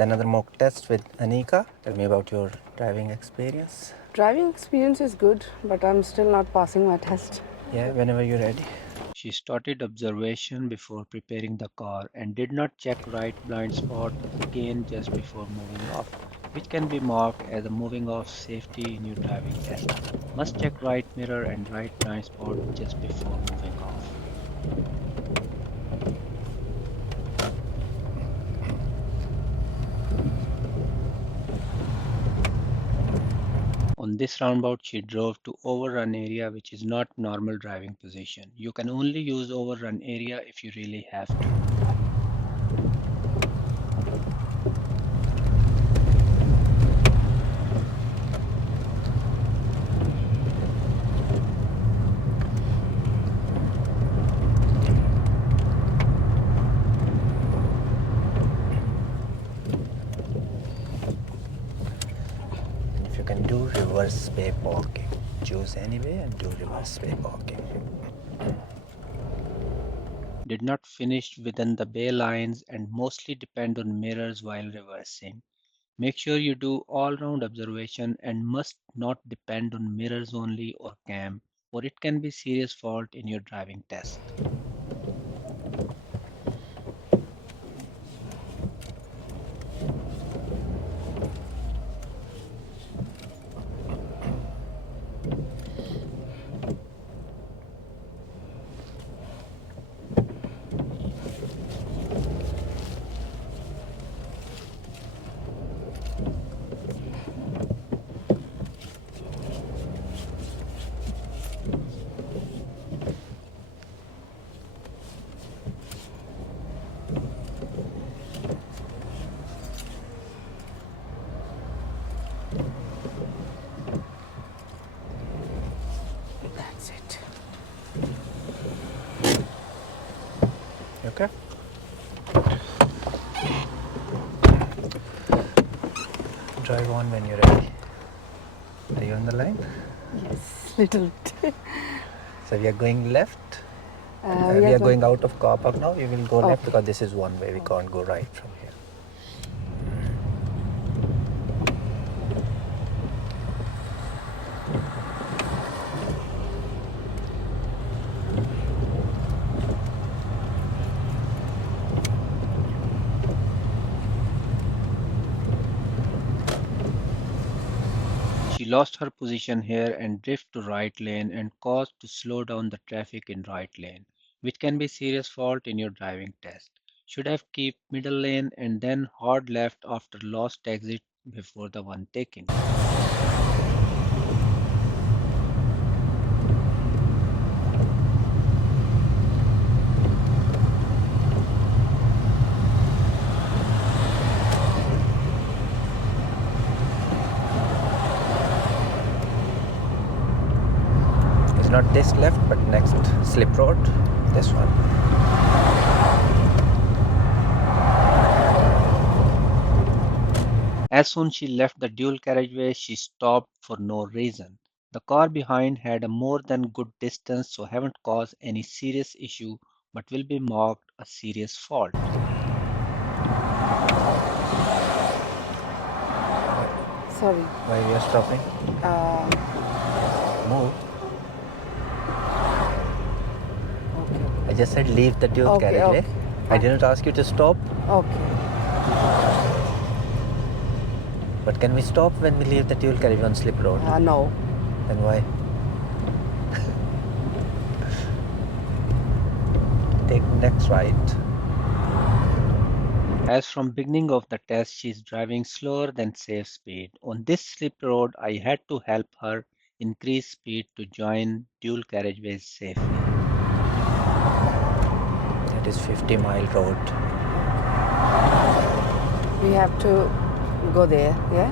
Another mock test with Aneeqa. Tell me about your driving experience. Driving experience is good, but I'm still not passing my test. Yeah, whenever you're ready. She started observation before preparing the car and did not check right blind spot again just before moving off, which can be marked as a moving off safety in your driving test. Must check right mirror and right blind spot just before moving off. On this roundabout, she drove to overrun area, which is not normal driving position. You can only use overrun area if you really have to. And if you can do reverse way parking, choose anyway and do reverse way parking. Did not finish within the bay lines and mostly depend on mirrors while reversing. Make sure you do all-round observation and must not depend on mirrors only or cam, or it can be serious fault in your driving test. That's it. Okay? Drive on when you're ready. Are you on the line? Yes, little. So we are going left. We We are going out of car park now. We will go left Okay. because this is one way. We can't go right from here. She lost her position here and drift to right lane and caused to slow down the traffic in right lane, which can be serious fault in your driving test. Should have keep middle lane and then hard left after lost exit before the one taken. It's not this left, but next slip road. This one. As soon she left the dual carriageway, she stopped for no reason. The car behind had a more than good distance, so haven't caused any serious issue, but will be marked a serious fault. Sorry. Why we are stopping? Move. Okay. I just said leave the dual Okay, carriageway. okay. I didn't ask you to stop. Okay. But can we stop when we leave the dual carriageway on slip road? No. Then why? Take next right. As from beginning of the test, she is driving slower than safe speed. On this slip road, I had to help her increase speed to join dual carriageways safely. It is 50-mile road. We have to go there, yeah?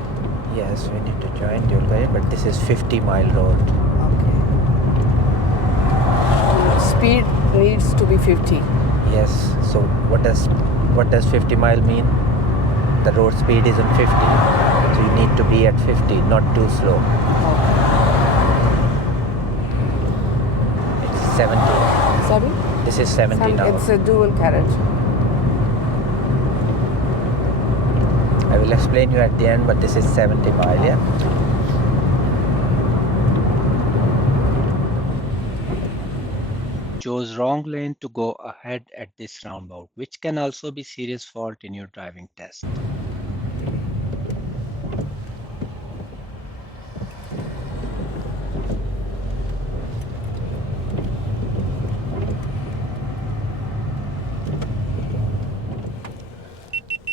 Yes, we need to join dual carriageway, but this is 50-mile road. Okay. Speed needs to be 50. Yes. So what does 50 mile mean? The road speed is on 50. So you need to be at 50, not too slow. Okay. It's 70. Sorry? This is 70 now. It's a dual carriage. will explain you at the end, but this is 70 mile, yeah? Chose wrong lane to go ahead at this roundabout, which can also be serious fault in your driving test.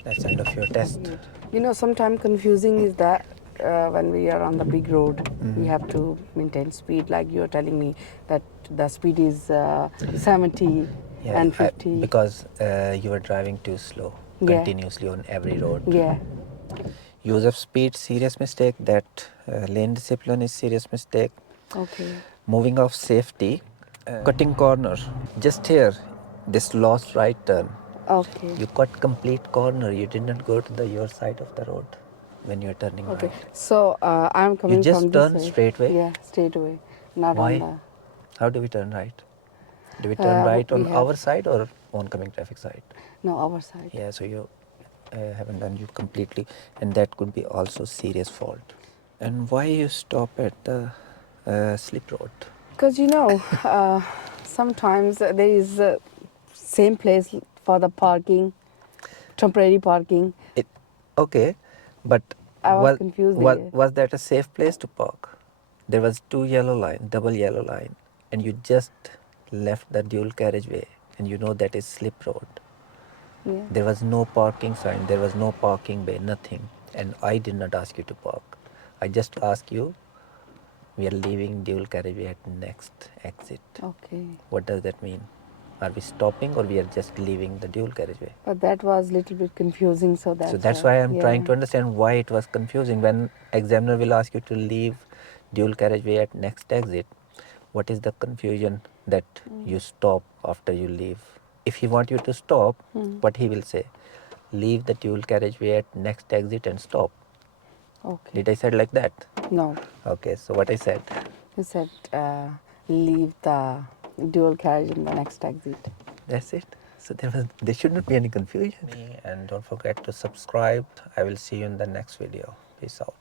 That's end of your test. You know, sometimes confusing is that when we are on the big road, we have to maintain speed. Like you're telling me that the speed is 70 Yeah, and 50. because you were driving too slow Yeah. continuously on every road. Yeah. Use of speed, serious mistake. That lane discipline is serious mistake. Okay. Moving off safety, cutting corner. Just here, this lost right turn. Okay. You cut complete corner. You did not go to the your side of the road when you're turning Okay. right. So I'm coming just from this turn way. straight way? Yeah, straight away. Not on Why? the. How do we turn right? Do we turn right We on have our side or oncoming traffic side? no our side. Yeah, so you haven't done you completely, and that could be also serious fault. And why you stop at the slip road? Because you know, sometimes there is same place for the parking, temporary parking. It okay, but I was confused there. was that a safe place to park? There was two yellow line, double yellow line, and you just left the dual carriageway, and you know that is slip road. Yeah. There was no parking sign, there was no parking bay, nothing. And I did not ask you to park. I just asked you, we are leaving dual carriageway at next exit. Okay. What does that mean? Are we stopping or we are just leaving the dual carriageway? But that was a little bit confusing, so that's So that's why I'm yeah. trying to understand why it was confusing. When examiner will ask you to leave dual carriageway at next exit, what is the confusion that you stop after you leave? If he want you to stop, what he will say? Leave the dual carriageway at next exit and stop. Okay. Did I said like that? No, Okay, so what I said? you said leave the dual carriage in the next exit. That's it. So there should not be any confusion. And don't forget to subscribe. I will see you in the next video. Peace out.